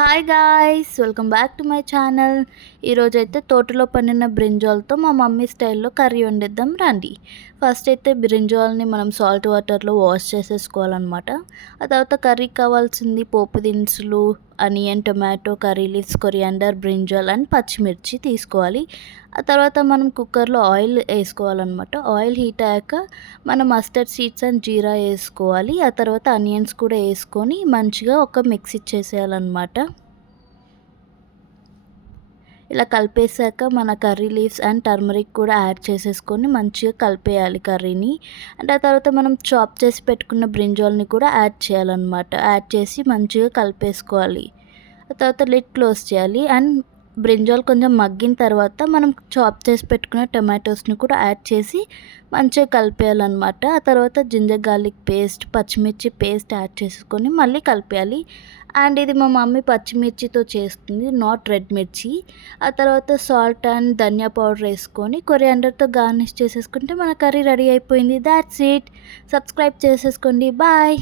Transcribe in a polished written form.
Hi guys, welcome back to my channel. ఈరోజైతే తోటలో పండిన బ్రింజాల్తో మా మమ్మీ స్టైల్లో కర్రీ వండిద్దాం రండి. ఫస్ట్ అయితే బ్రింజాల్ని మనం సాల్ట్ వాటర్లో వాష్ చేసేసుకోవాలన్నమాట. ఆ తర్వాత కర్రీకి కావాల్సింది పోపు దినుసులు, onion, tomato, curry leaves, coriander, brinjal and పచ్చిమిర్చి తీసుకోవాలి. ఆ తర్వాత మనం కుక్కర్లో ఆయిల్ వేసుకోవాలన్నమాట. ఆయిల్ హీట్ అయ్యాక మనం మస్టర్డ్ సీడ్స్ అండ్ జీరా వేసుకోవాలి. ఆ తర్వాత ఆనియన్స్ కూడా వేసుకొని మంచిగా ఒక మిక్స్ ఇచ్చేసేయాలన్నమాట. ఇలా కలిపేసాక మన కర్రీ లీవ్స్ అండ్ టర్మరిక్ కూడా యాడ్ చేసేసుకొని మంచిగా కలిపేయాలి కర్రీని. అండ్ ఆ తర్వాత మనం చాప్ చేసి పెట్టుకున్న బ్రింజాల్ని కూడా యాడ్ చేయాలన్నమాట. యాడ్ చేసి మంచిగా కలిపేసుకోవాలి. ఆ తర్వాత లిడ్ క్లోజ్ చేయాలి. అండ్ బ్రింజాల్ కొంచెం మగ్గిన తర్వాత మనం చాప్ చేసి పెట్టుకున్న టొమాటోస్ని కూడా యాడ్ చేసి మంచిగా కలిపేయాలన్నమాట. ఆ తర్వాత జింజర్ గార్లిక్ పేస్ట్, పచ్చిమిర్చి పేస్ట్ యాడ్ చేసుకొని మళ్ళీ కలిపేయాలి. అండ్ ఇది మా మమ్మీ పచ్చిమిర్చితో చేస్తుంది, నాట్ రెడ్ మిర్చి. ఆ తర్వాత సాల్ట్ అండ్ ధనియా పౌడర్ వేసుకొని కొరియాండర్తో గార్నిష్ చేసేసుకుంటే మన కర్రీ రెడీ అయిపోయింది. That's it. సబ్స్క్రైబ్ చేసేసుకోండి. బాయ్.